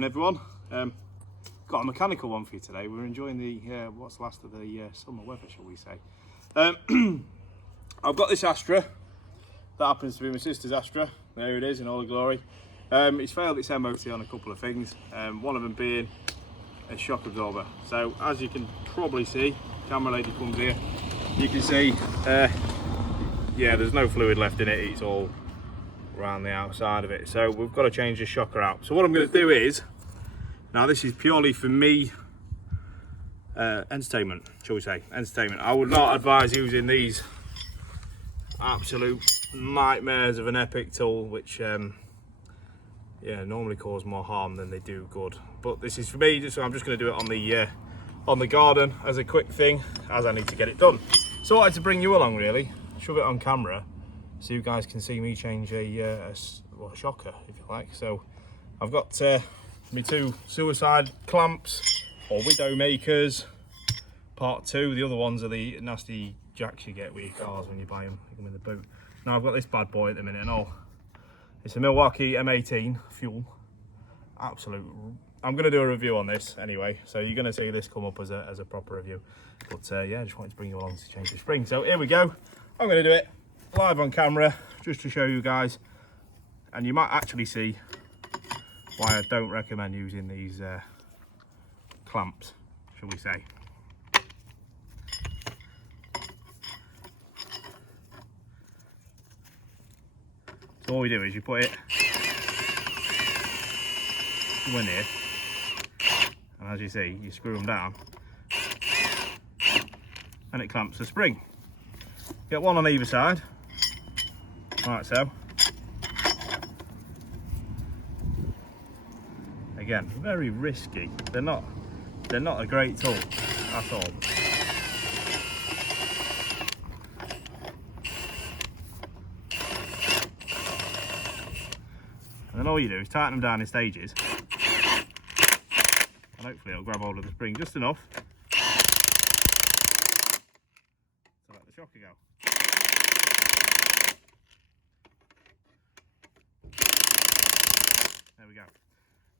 evening everyone. Got a mechanical one for you today. We're enjoying the what's last of the summer weather, shall we say. I've got this Astra. That happens to be my sister's Astra. There it is in all the glory. It's failed its MOT on a couple of things, one of them being a shock absorber. So as you can probably see, camera lady comes here, you can see yeah, there's no fluid left in it, it's all around the outside of it. So we've got to change the shocker out. So what I'm going to do is, now this is purely for me, entertainment, shall we say, entertainment. I would not advise using these absolute nightmares of an epic tool, which yeah, normally cause more harm than they do good. But this is for me, so I'm just going to do it on the garden as a quick thing, as I need to get it done. So I wanted to bring you along really, shove it on camera, so you guys can see me change a shocker, if you like. So I've got my two suicide clamps, or widow makers, part 2. The other ones are the nasty jacks you get with your cars when you buy them, they come in the boot. Now I've got this bad boy at the minute and all. It's a Milwaukee M18 fuel. Absolute. I'm going to do a review on this anyway, so you're going to see this come up as a proper review. But yeah, I just wanted to bring you along to change the spring. So here we go. I'm going to do it live on camera just to show you guys, and you might actually see why I don't recommend using these clamps, shall we say. So all we do is you put it in here, and as you see, you screw them down and it clamps the spring. Get one on either side, like so. Again, very risky. They're not a great tool at all. And then all you do is tighten them down in stages, and hopefully it'll grab hold of the spring just enough to let the shocker go. There we go.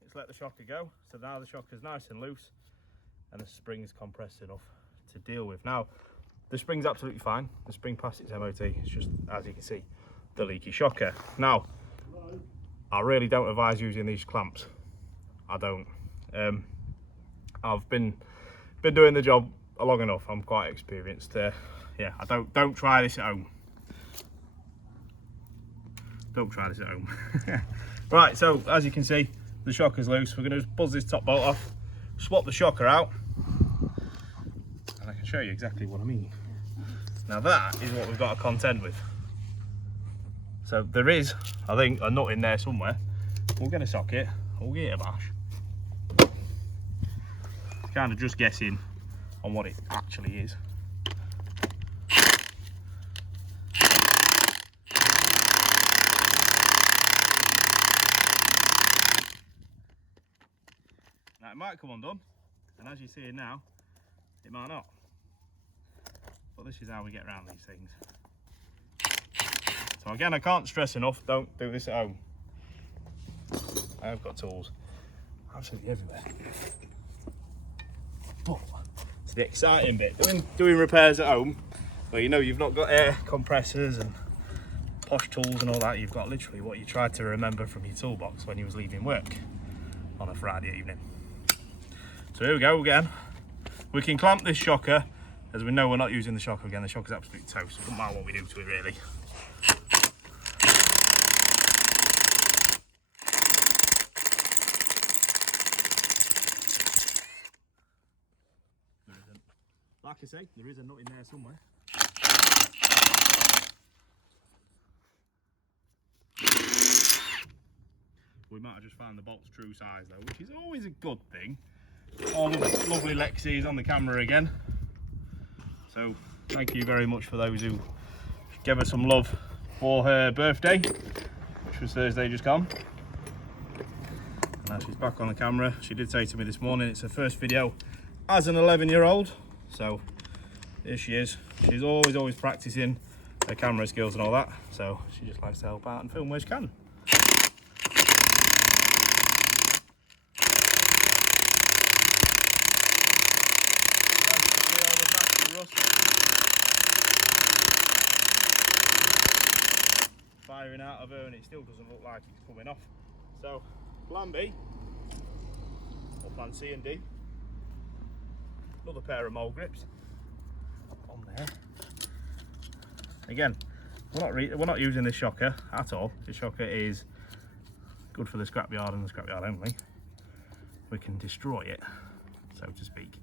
Let's let the shocker go. So now the shocker's nice and loose and the spring's compressed enough to deal with. Now the spring's absolutely fine. The spring passed its MOT. It's just, as you can see, the leaky shocker. Now I really don't advise using these clamps. I don't. I've been doing the job long enough. I'm quite experienced. Yeah, I don't try this at home. Don't try this at home. Right, so as you can see, the shocker's loose. We're going to just buzz this top bolt off, swap the shocker out, and I can show you exactly what I mean. Now that is what we've got to contend with. So there is, I think, a nut in there somewhere. We'll get a socket, we'll give it a bash. Kind of just guessing on what it actually is. Now it might come undone, and as you see it now, it might not. But this is how we get around these things. So again, I can't stress enough, don't do this at home. I have got tools absolutely everywhere. But it's the exciting bit, doing repairs at home, where you know you've not got air compressors and posh tools and all that. You've got literally what you tried to remember from your toolbox when you was leaving work on a Friday evening. So here we go again. We can clamp this shocker, as we know we're not using the shocker again. The shocker's absolutely toast. It doesn't matter what we do to it really. Like I say, there is a nut in there somewhere. We might have just found the bolt's true size though, which is always a good thing. All the lovely Lexi's on the camera again. So thank you very much for those who gave her some love for her birthday, which was Thursday just gone. And now she's back on the camera. She did say to me this morning it's her first video as an 11-year-old. So here she is. She's always practicing her camera skills and all that. So she just likes to help out and film where she can. out of her and it still doesn't look like it's coming off. So plan B, or plan C and D, another pair of mole grips on there. Again, we're not using this shocker at all. This shocker is good for the scrapyard and the scrapyard only. We can destroy it, so to speak.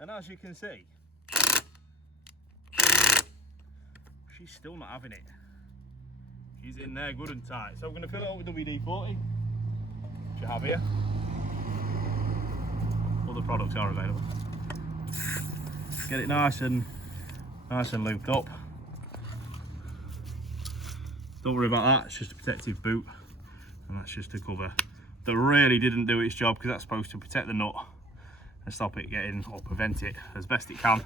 And as you can see, she's still not having it. She's in there good and tight. So we're going to fill it up with WD-40, which you have here. Other products are available. Get it nice and looped up. Don't worry about that, it's just a protective boot, and that's just a cover that really didn't do its job, because that's supposed to protect the nut and stop it getting, or prevent it as best it can,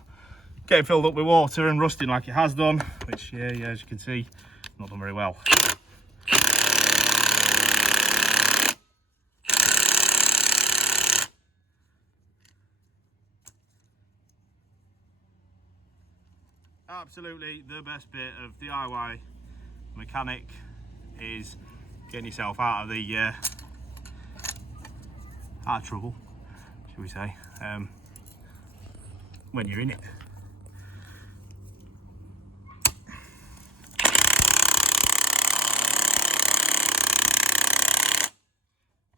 getting filled up with water and rusting like it has done, which yeah, as you can see, not done very well. Absolutely the best bit of DIY mechanic is getting yourself out of the out of trouble, should we say, when you're in it.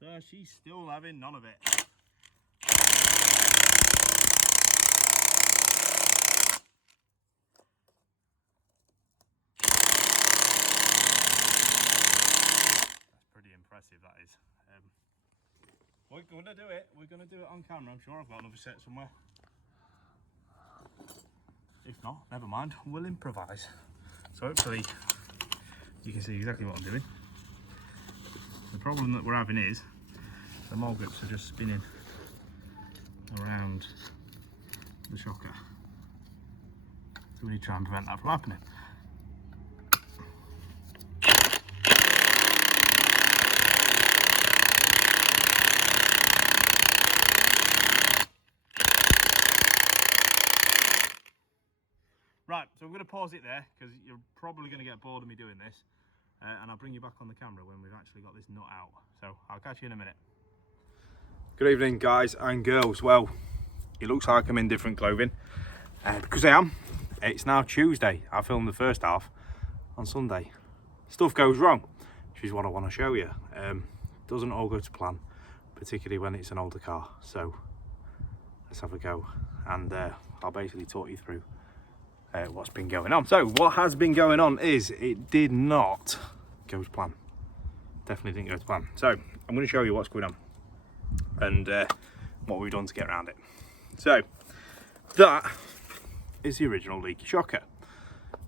So she's still having none of it. Impressive, that is. We're gonna do it. We're gonna do it on camera. I'm sure I've got another set somewhere. If not, never mind. We'll improvise. So hopefully you can see exactly what I'm doing. The problem that we're having is the mole grips are just spinning around the shocker. So we need to try and prevent that from happening. Right, so I'm going to pause it there because you're probably going to get bored of me doing this, and I'll bring you back on the camera when we've actually got this nut out. So I'll catch you in a minute. Good evening, guys and girls. Well, it looks like I'm in different clothing because I am. It's now Tuesday. I filmed the first half on Sunday. Stuff goes wrong, which is what I want to show you. Doesn't all go to plan, particularly when it's an older car. So let's have a go, and I'll basically talk you through what's been going on. So what has been going on is it did not go to plan. Definitely didn't go to plan. So I'm going to show you what's going on and what we've done to get around it. So that is the original leaky shocker,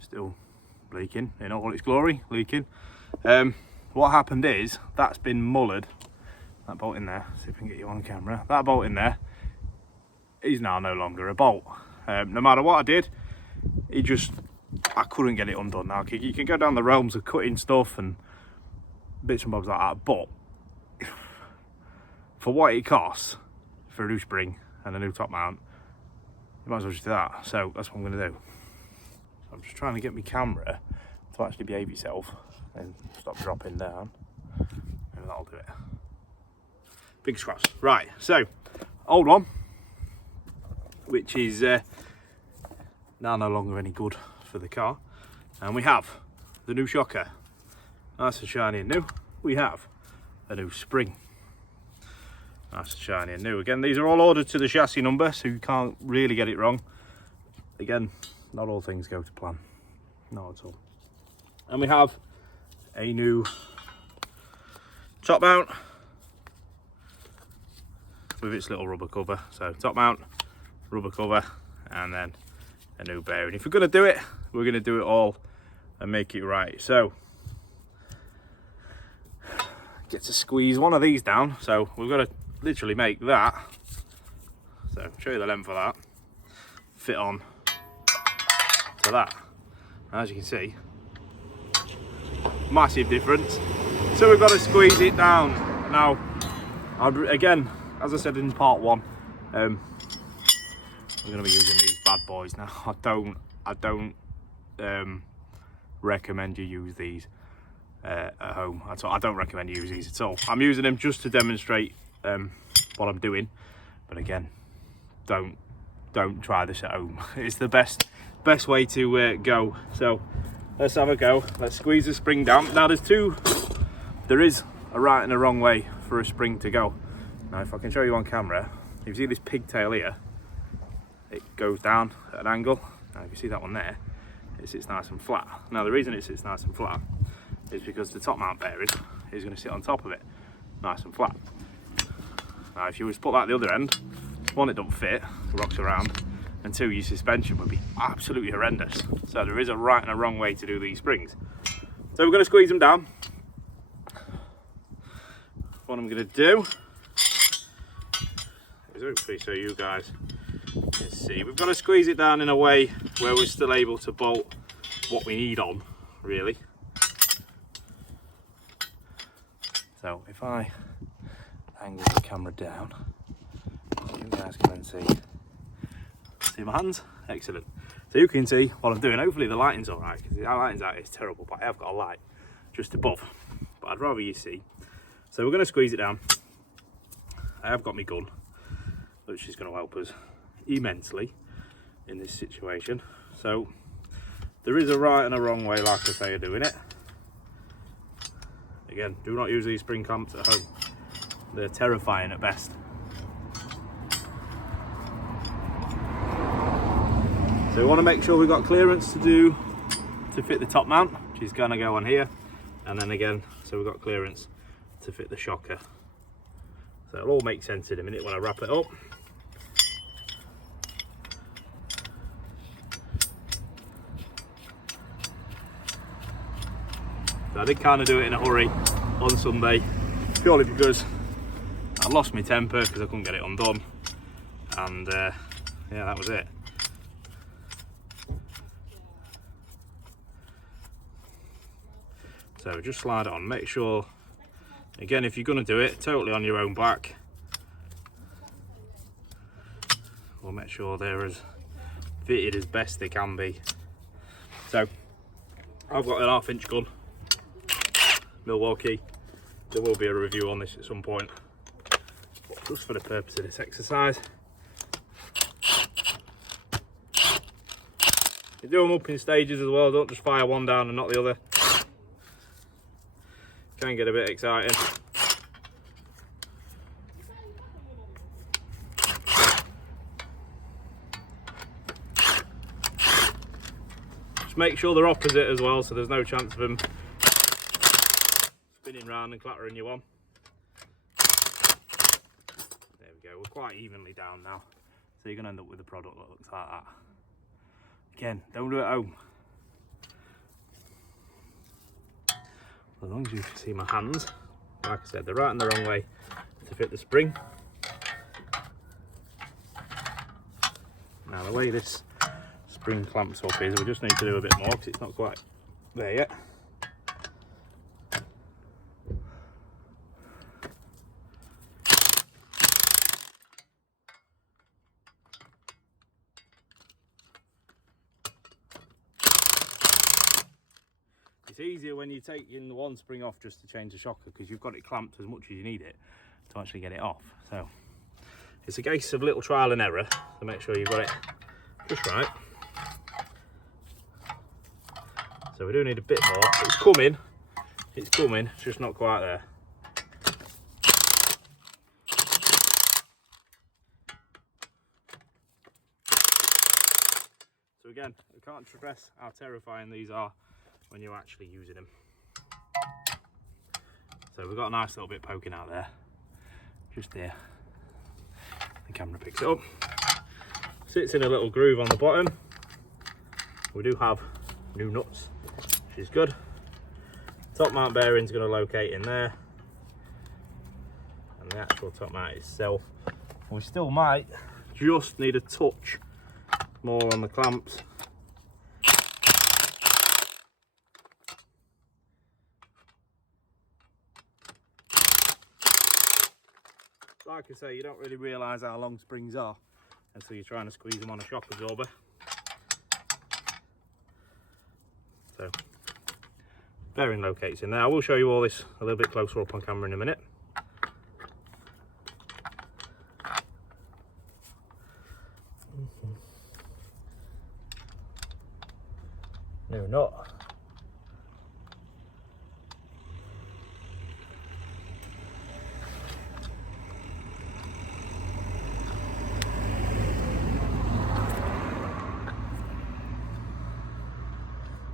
still leaking in all its glory, leaking. What happened is that's been mullered. That bolt in there, see if I can get you on camera, that bolt in there is now no longer a bolt. No matter what I did, I couldn't get it undone. Now you can go down the realms of cutting stuff and bits and bobs like that, but for what it costs for a new spring and a new top mount, you might as well just do that. So that's what I'm going to do. So I'm just trying to get my camera to actually behave itself and stop dropping down. Maybe that'll do it. Big scraps. Right, so old one, which is now no longer any good for the car, and we have the new shocker, nice and shiny and new. We have a new spring, nice and shiny and new. Again, these are all ordered to the chassis number, so you can't really get it wrong. Again, not all things go to plan, not at all. And we have a new top mount with its little rubber cover. So top mount, rubber cover, and then a new bearing. If we're going to do it, we're going to do it all and make it right. So get to squeeze one of these down. So we've got to literally make that, so show you the length of that, fit on to that. And as you can see, massive difference. So we've got to squeeze it down. Now, again, as I said in part 1, we're going to be using these bad boys now. I don't recommend you use these at home. I don't recommend you use these at all. I'm using them just to demonstrate what I'm doing, but again, don't try this at home. It's the best way to go. So let's have a go. Let's squeeze the spring down. Now there is a right and a wrong way for a spring to go. Now if I can show you on camera, if you see this pigtail here, it goes down at an angle. Now if you see that one there, it sits nice and flat. Now the reason it sits nice and flat is because the top mount bearing is going to sit on top of it, nice and flat. Now if you was to put that at the other end, 1, it don't fit, it rocks around, and 2, your suspension would be absolutely horrendous. So there is a right and a wrong way to do these springs. So we're going to squeeze them down. What I'm going to do is hopefully so you guys can see, we've got to squeeze it down in a way where we're still able to bolt what we need on, really. So if I angle the camera down, you guys can then see my hands. Excellent. So you can see what I'm doing. Hopefully the lighting's all right, because the lighting's out is terrible, but I have got a light just above, but I'd rather you see. So we're going to squeeze it down. I have got my gun, which is going to help us immensely in this situation. So there is a right and a wrong way, like I say, of doing it. Again, do not use these spring clamps at home. They're terrifying at best. So we want to make sure we've got clearance to fit the top mount, which is going to go on here, and then again, so we've got clearance to fit the shocker. So it'll all make sense in a minute when I wrap it up. So I did kind of do it in a hurry on Sunday, purely because I lost my temper because I couldn't get it undone, and yeah, that was it. So just slide it on, make sure, again, if you're going to do it totally on your own back, we'll make sure they're as fitted as best they can be. So I've got an 1/2 inch gun, Milwaukee. There will be a review on this at some point, but just for the purpose of this exercise, you do them up in stages as well. Don't just fire one down and not the other. Can get a bit exciting. Just make sure they're opposite as well, so there's no chance of them spinning round and clattering you on. There we go, we're quite evenly down now, so you're going to end up with a product that looks like that. Again, don't do it at home. As long as you can see my hands, like I said, they're right and the wrong way to fit the spring. Now the way this spring clamps up is, we just need to do a bit more because it's not quite there yet. It's easier when you take in the one spring off just to change the shocker, because you've got it clamped as much as you need it to actually get it off. So it's a case of little trial and error to make sure you've got it just right. So we do need a bit more. It's coming, it's just not quite there. So again, I can't stress how terrifying these are when you're actually using them. So we've got a nice little bit poking out there, just here. The camera picks it up. Sits in a little groove on the bottom. We do have new nuts, which is good. Top mount bearing's going to locate in there, and the actual top mount itself, we still might just need a touch more on the clamps. like I say, you don't really realise how long springs are until you're trying to squeeze them on a shock absorber. So, bearing locates in there. I will show you all this a little bit closer up on camera in a minute. No, not.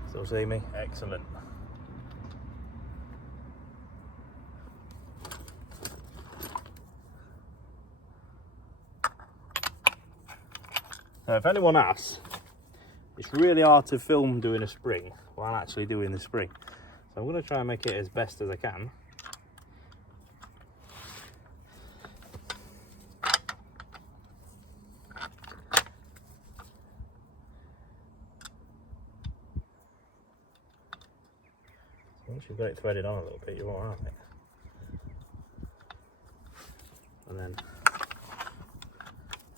Still see me? Excellent. Now, if anyone asks, it's really hard to film doing a spring while actually doing the spring. So I'm going to try and make it as best as I can. Once you've got it threaded on a little bit, you're all right. And then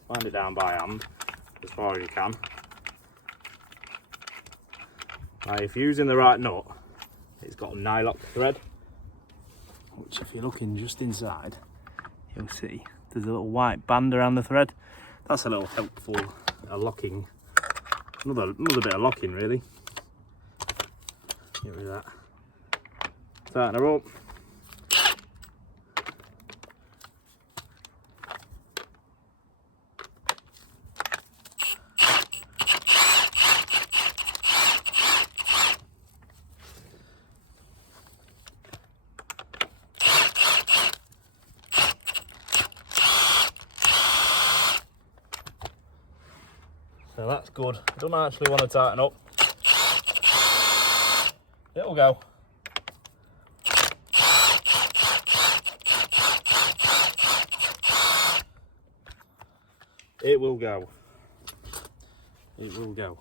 wind it down by hand as far as you can. Now, if you're using the right nut, it's got a nylock thread, which if you're looking just inside, you'll see there's a little white band around the thread. That's a little helpful locking, another bit of locking really. Get rid of that. Tighten her up. So that's good. I don't actually want to tighten up. It'll go. It will go. It will go.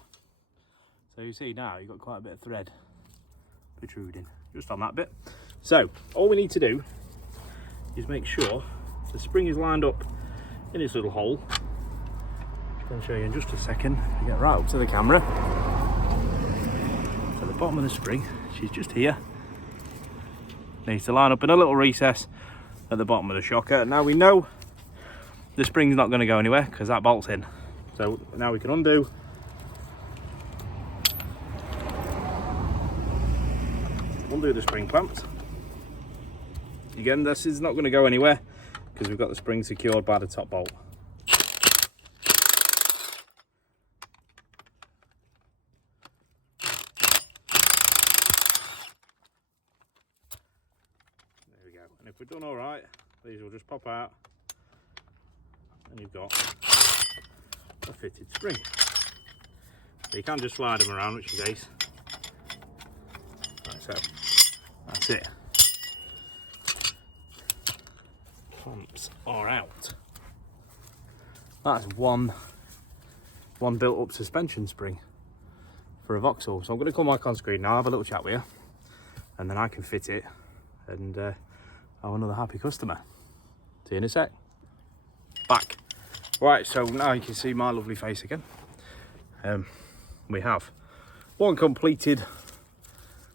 So you see now you've got quite a bit of thread protruding just on that bit. So all we need to do is make sure the spring is lined up in its little hole. I'm going to show you in just a second. You get right up to the camera. So the bottom of the spring, she's just here. Needs to line up in a little recess at the bottom of the shocker. Now we know the spring's not going to go anywhere because that bolt's in. So now we can undo. Undo the spring clamps. Again, this is not going to go anywhere because we've got the spring secured by the top bolt. There we go. And if we're done all right, these will just pop out. And you've got a fitted spring. So you can just slide them around, which is ace. Right, so that's it. Clamps are out. That's one built up suspension spring for a Vauxhall. So I'm going to come back on screen now, have a little chat with you, and then I can fit it and have another happy customer. See you in a sec. Back. Right, so now you can see my lovely face again. We have one completed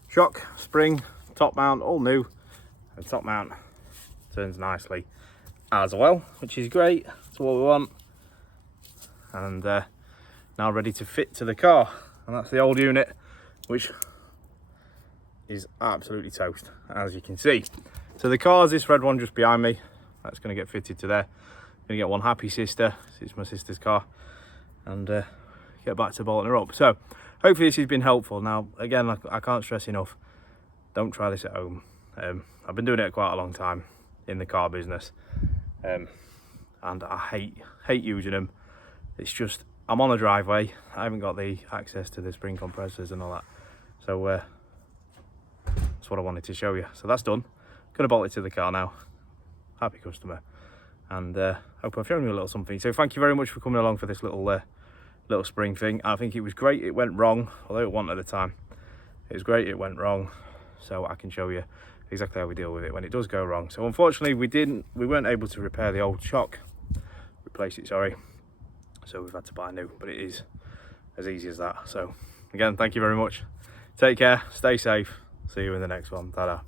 shock, spring, top mount, all new. The top mount turns nicely as well, which is great. That's what we want. And now ready to fit to the car. And that's the old unit, which is absolutely toast, as you can see. So the car's this red one just behind me. That's going to get fitted to there. Going to get one happy sister. This is my sister's car. And get back to bolting her up. So hopefully this has been helpful. Now, again, I can't stress enough, don't try this at home. I've been doing it quite a long time in the car business. And I hate using them. It's just, I'm on a driveway. I haven't got the access to the spring compressors and all that. So that's what I wanted to show you. So that's done. Going to bolt it to the car now. Happy customer. And hope I've shown you a little something. So thank you very much for coming along for this little spring thing. I think it was great. It went wrong, although it wasn't at the time. It was great. It went wrong. So I can show you exactly how we deal with it when it does go wrong. So unfortunately we weren't able to repair the old shock, replace it, sorry. So we've had to buy new, but it is as easy as that. So again, thank you very much. Take care, stay safe. See you in the next one. Ta-da.